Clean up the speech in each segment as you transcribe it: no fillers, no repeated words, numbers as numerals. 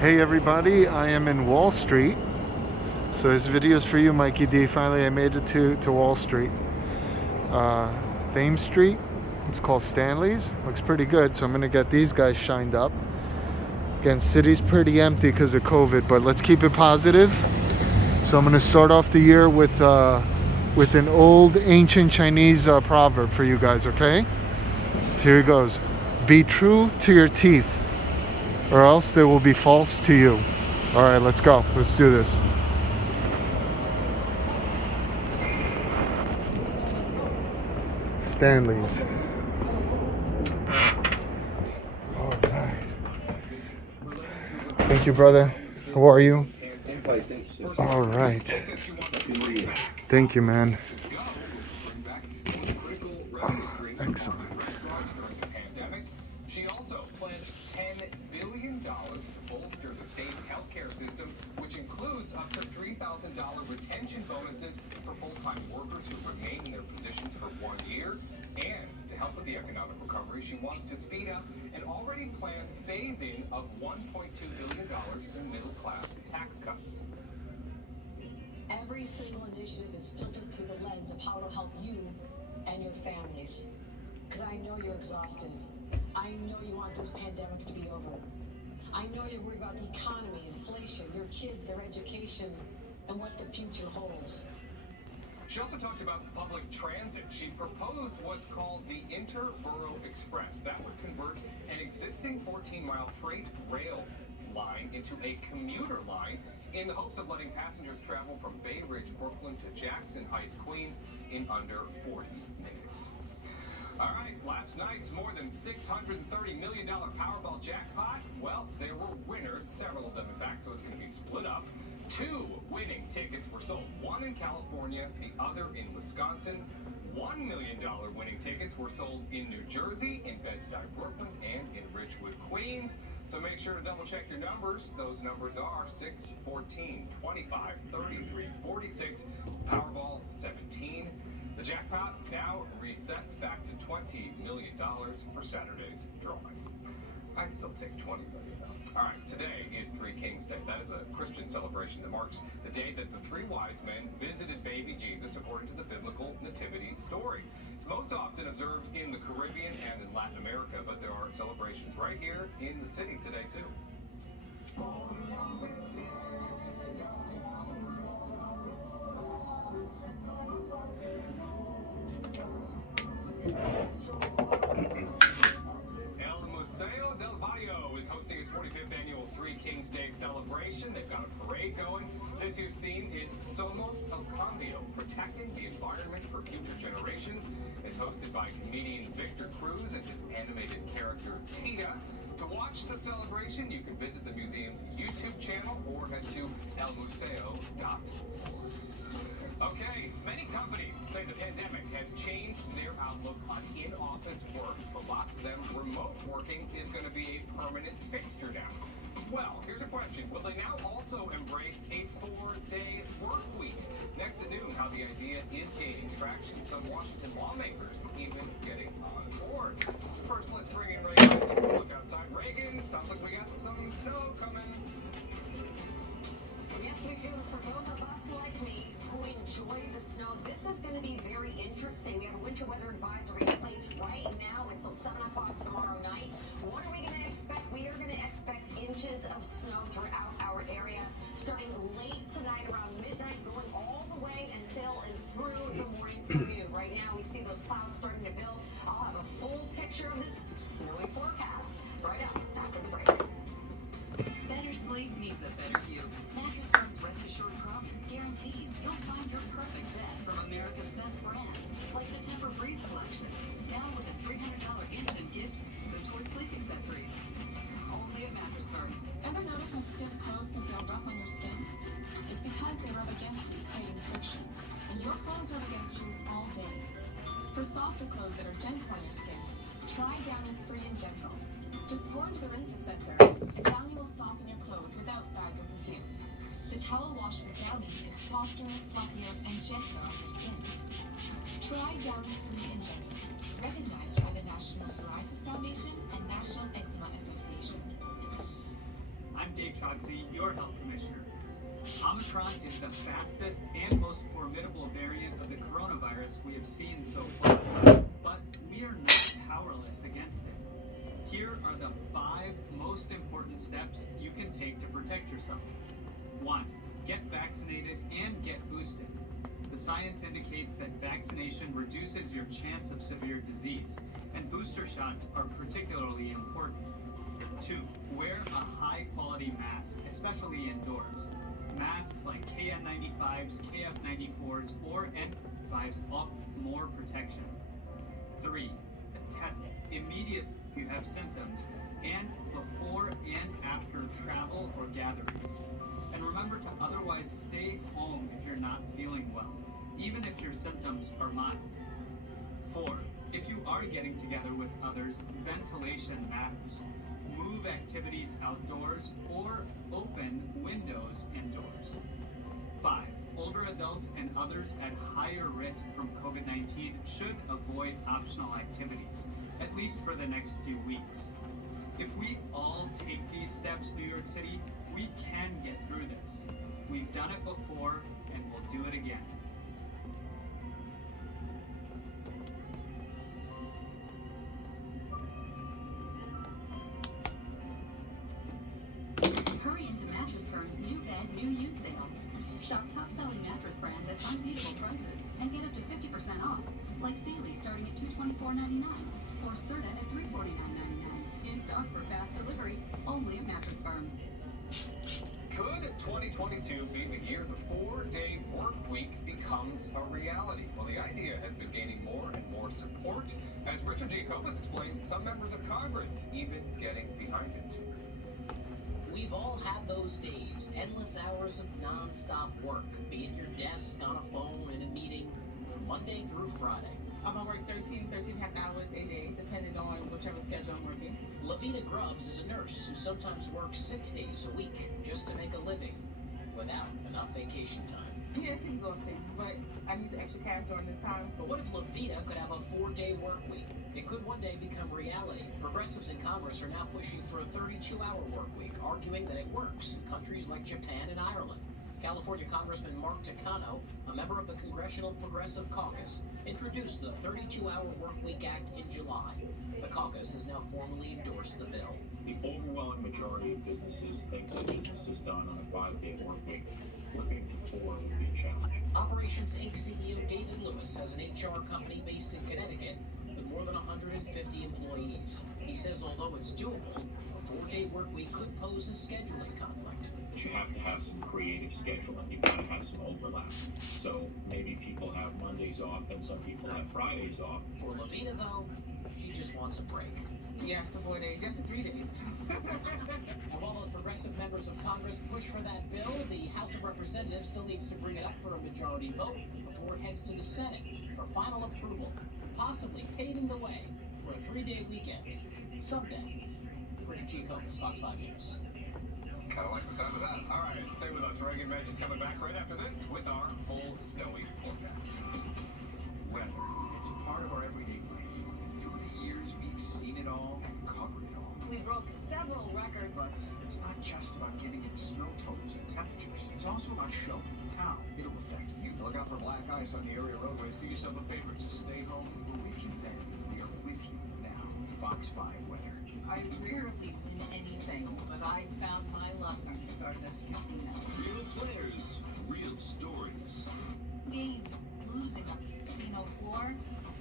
Hey everybody, I am in Wall Street. So this video is for you, Mikey D. Finally I made it to Wall Street. Thames Street, it's called Stanleys. Looks pretty good, so I'm gonna get these guys shined up. Again, city's pretty empty because of COVID, but let's keep it positive. So I'm gonna start off the year with an old ancient Chinese proverb for you guys, okay? So here it goes. Be true to your teeth, or else they will be false to you. All right, let's go. Let's do this. Stanleys. All right. Thank you, brother. How are you? All right. Thank you, man. Excellent. She also pledged $10 billion to bolster the state's healthcare system, which includes up to $3,000 retention bonuses for full-time workers who remain in their positions for 1 year. And to help with the economic recovery, she wants to speed up an already planned phase-in of $1.2 billion in middle-class tax cuts. Every single initiative is filtered through the lens of how to help you and your families. Because I know you're exhausted. I know you want this pandemic to be over. I know you're worried about the economy, inflation, your kids, their education, and what the future holds. She also talked about public transit. She proposed what's called the Interborough Express. That would convert an existing 14-mile freight rail line into a commuter line in the hopes of letting passengers travel from Bay Ridge, Brooklyn to Jackson Heights, Queens in under 40 minutes. All right, last night's more than $630 million Powerball Jackpot, well, there were winners, several of them in fact, so it's going to be split up. 2 winning tickets were sold, one in California, the other in Wisconsin. $1 million winning tickets were sold in New Jersey, in Bed-Stuy, Brooklyn, and in Ridgewood, Queens. So make sure to double check your numbers. Those numbers are 6, 14, 25, 33, 46, Powerball 17. The jackpot now resets back to $20 million for Saturday's drawing. I'd still take $20 million. All right, today is Three Kings Day. That is a Christian celebration that marks the day that the 3 wise men visited baby Jesus according to the biblical nativity story. It's most often observed in the Caribbean and in Latin America, but there are celebrations right here in the city today, too. El Museo del Barrio is hosting its 45th annual Three Kings Day celebration. They've got a parade going. This year's theme is Somos el Cambio, protecting the environment for future generations. It's hosted by comedian Victor Cruz and his animated character Tita. To watch the celebration, you can visit the museum's YouTube channel or head to elmuseo.org. Okay, many companies say the pandemic has changed their outlook on in-office work. For lots of them, remote working is going to be a permanent fixture now. Well, here's a question. Will they now also embrace a 4-day work week? Next at noon, how the idea is gaining traction. Some Washington lawmakers even getting on board. First, let's bring in Reagan. Look outside. Reagan, sounds like we got some snow coming. Yes, we do. For those of us like me who enjoy the snow, this is going to be very interesting. We have a winter weather advisory in place right now until 7 o'clock tomorrow night. What are we going to expect? We are going to expect inches of snow throughout our area, starting late tonight around midnight, going all the way until and through the morning commute. Right now, we see those clouds starting to build. I'll have a full picture of this snowy forecast right up after the break. Better sleep means a better view. Mattress Firm's Rest Assured promise guarantees you'll find your perfect bed from America's best brands, like the Tempur-Breeze collection, now with a $300 instant gift go towards sleep accessories. Only at Mattress Firm. Ever notice how stiff clothes can feel rough on your skin? It's because they rub against you, creating friction. And your clothes rub against you all day. For softer clothes that are gentle on your skin, try Downy Free and Gentle. Just pour into the rinse dispenser, and Downy will soften your clothes without dyes or perfumes. The towel wash with Downy is softer, fluffier, and gentler on your skin. Try Downy Free and Gentle, recognized by the National Psoriasis Foundation and National Eczema Association. I'm Dave Chokshi, your health commissioner. Omicron is the fastest and most formidable variant of the coronavirus we have seen so far, but we are not powerless against it. Here are the 5 most important steps you can take to protect yourself. 1. Get vaccinated and get boosted. The science indicates that vaccination reduces your chance of severe disease, and booster shots are particularly important. 2. Wear a high-quality mask, especially indoors. Masks like KN95s, KF94s, or N95s offer more protection. 3. Test immediately if you have symptoms, and before and after travel or gatherings. And remember to otherwise stay home if you're not feeling well, even if your symptoms are mild. 4. If you are getting together with others, ventilation matters. Move activities outdoors or open windows indoors. 5. Older adults and others at higher risk from COVID-19 should avoid optional activities, at least for the next few weeks. If we all take these steps, New York City, we can get through this. We've done it before, and we'll do it again. Hurry into Mattress Firm's new bed, new you sale. Shop top-selling mattress brands at unbeatable prices and get up to 50% off, like Stanleys starting at $224.99 or Serta at $349.99. In stock for fast delivery, only at Mattress Firm. Could 2022 be the year the 4-day work week becomes a reality? Well, the idea has been gaining more and more support, as Richard Jacobus explains, some members of Congress even getting behind it. We've all had those days, endless hours of non-stop work, be it your desk, on a phone, in a meeting, Monday through Friday. I'm gonna work 13 and a half hours a day, depending on whichever schedule I'm working. Lavita Grubbs is a nurse who sometimes works 6 days a week just to make a living without enough vacation time. Yeah, it's exhausting, but I need the extra cash during this time. But what if Lavita could have a 4-day work week? It could one day become reality. Progressives in Congress are now pushing for a 32-hour work week, arguing that it works in countries like Japan and Ireland. California Congressman Mark Takano, a member of the Congressional Progressive Caucus, introduced the 32-Hour Workweek Act in July. The caucus has now formally endorsed the bill. The overwhelming majority of businesses think that business is done on a 5-day work week. Flipping to 4 would be a challenge. Operations Inc. CEO David Lewis has an HR company based in Connecticut with more than 150 employees. He says although it's doable, a 4-day work week could pose a scheduling conflict. But you have to have some creative scheduling. You've got to have some overlap. So maybe people have Mondays off and some people have Fridays off. For Lavita, though, she just wants a break. Yes, the 4 days, yes, 3 days. Now, while the progressive members of Congress push for that bill, the House of Representatives still needs to bring it up for a majority vote before it heads to the Senate for final approval, possibly paving the way for a 3-day weekend someday. Richard Jacobus, Fox 5 News. Kind of like the sound of that. All right, stay with us. Reagan Medge is coming back right after this with our full snowy forecast. Weather, it's a part of our everyday life. And through the years, we've seen it all and covered it all. We broke several records. But it's not just about giving it snow totals and temperatures. It's also about showing how it'll affect you. Look out for black ice on the area roadways. Do yourself a favor. Just stay home. We're with you then. We are with you now. Fox 5 weather. I rarely win anything, but I found my luck on Stardust Casino. Real players, real stories. This game's losing on the casino floor.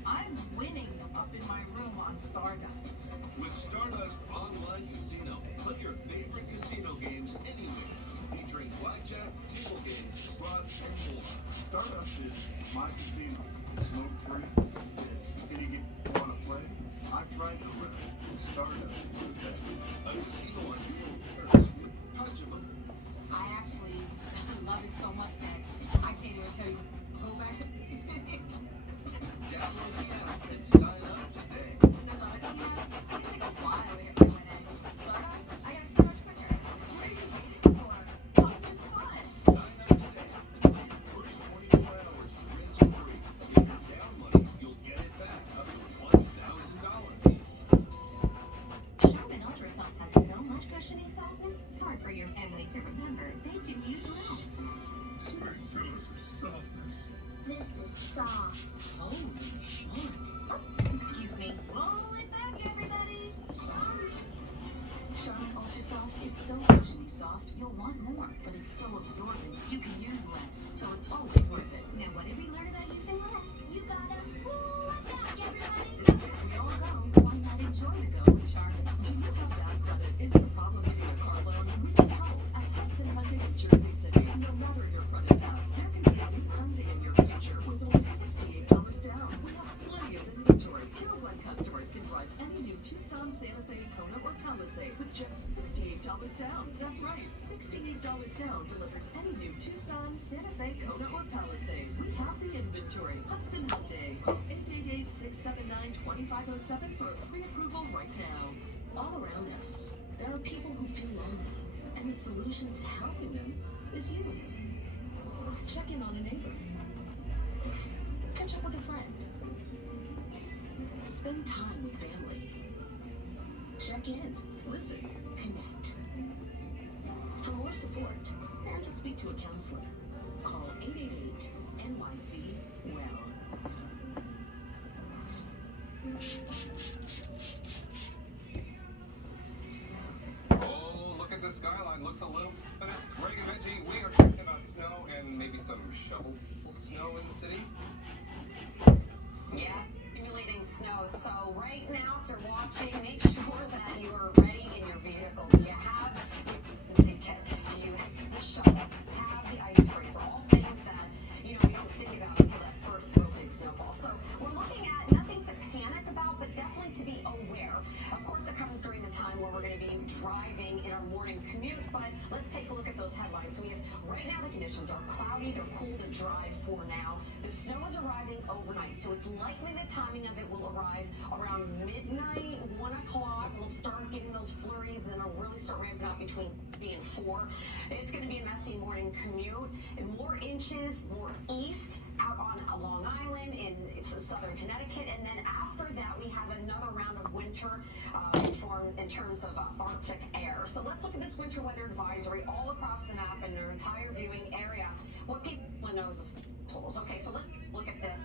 I'm winning up in my room on Stardust. With Stardust Online Casino, play your favorite casino games anywhere. Featuring blackjack, table games, slots, and more. Stardust is my casino. Smoke free. It's anything you want to play. I've tried to live it. Stardust is the best. A casino on your terms. Touchable. I actually love it so much that I can't even tell you. Go back to city. Download the app and sign up today. There's other thing I think a while here doing it. Stardust, I got so much quicker. What are you waiting for? Oh, it's fun. Sign up today and play your first 24 hours risk-free. If you're down money, you'll get it back up to $1,000. Charmin Ultra Soft has so much cushion family to remember they can use less. Sweet pillows of softness. This is soft. Holy shit. Excuse me. Roll it back, everybody. Sorry. Charmin Ultra Soft is so cushiony soft, you'll want more, but it's so absorbent, you can use less, so it's always worth it. Now, what did we learn about using less? You gotta roll it back, everybody. If we all go, why not enjoy the go with Charmin? Do you have bad credit? Is it a problem getting a car loan? We can help at Hudson Hyundai in Jersey City. No matter your credit past, there can be a new Hyundai in your future with only $68 down. We have plenty of inventory. Tier 1 customers can drive any new Tucson, Santa Fe, Kona, or Palisade with just $68 down. That's right, $68 down delivers any new Tucson, Santa Fe, Kona, or Palisade. We have the inventory. Hudson Hyundai. Call 888-679-2507 for a pre-approval right now. All around us, there are people who feel lonely, and the solution to helping them is you. Check in on a neighbor. Catch up with a friend. Spend time with family. Check in, listen, connect. For more support and to speak to a counselor, call 888-NYC-WELL. Oh, look at the skyline. Looks a little bit of spring and veggie. We are talking about snow and maybe some shovel snow in the city. Yeah, accumulating snow. So right now, if you're watching, make sure that you are ready in your vehicle. Do you have the emergency kit? Do you have the shovel? Have the ice scraper? All things that, you don't think about until that first real big snowfall. So we're looking at nothing to panic about, but definitely to be aware. Of course, it comes during the time where we're going to be driving in our morning commute, but let's take a look at those headlines. So we have, right now the conditions are cloudy, they're cool to drive for now. The snow is arriving overnight, so it's likely the timing of it will arrive around midnight, 1 o'clock. We'll start getting those flurries, and then it'll really start ramping up between 3 and 4. It's going to be a messy morning commute. And more inches, more east, out on Long Island, in southern Connecticut, and then after that we have another round of winter in terms of Arctic air. So let's look at this winter weather advisory all across the map in their entire viewing area. What people knows is totals. Okay, so let's look at this.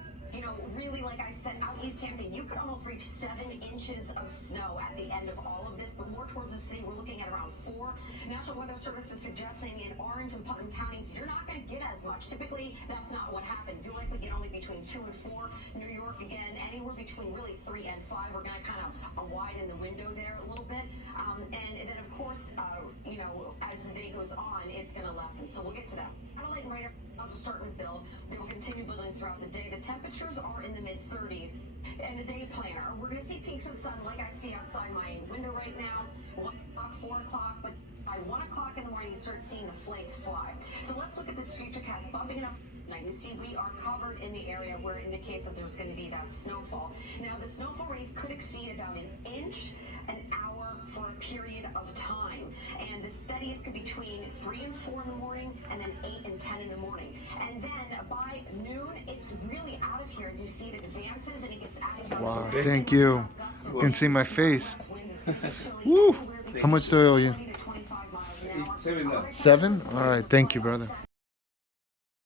Really, like I said, out East Hampton, you could almost reach 7 inches of snow at the end of all of this, but more towards the city, we're looking at around 4. National Weather Service is suggesting in Orange and Putnam counties, you're not going to get as much. Typically, that's not what happens. You likely get only between 2 and 4. New York, again, anywhere between really 3 and 5. We're going to kind of widen the window there a little bit. And then, of course, as the day goes on, it's going to lessen. So we'll get to that. Adelaide and radar clouds will start to build. They will continue building throughout the day. The temperatures are in the mid-30s. And the day planner, we're going to see peaks of sun like I see outside my window right now. 1 o'clock, 4 o'clock, but by 1 o'clock in the morning, you start seeing the flakes fly. So let's look at this futurecast bumping it up. Now you see we are covered in the area where it indicates that there's going to be that snowfall. Now the snowfall rates could exceed about an inch an hour for a period of time. And the steadiest could be between 3 and 4 in the morning, and then 8 and 10 in the morning. And then by noon, it's really out of here as you see it advances and it gets out of here. Wow, thank you. You can see my face. Woo! How much do I owe you? 7? All right, thank you, brother.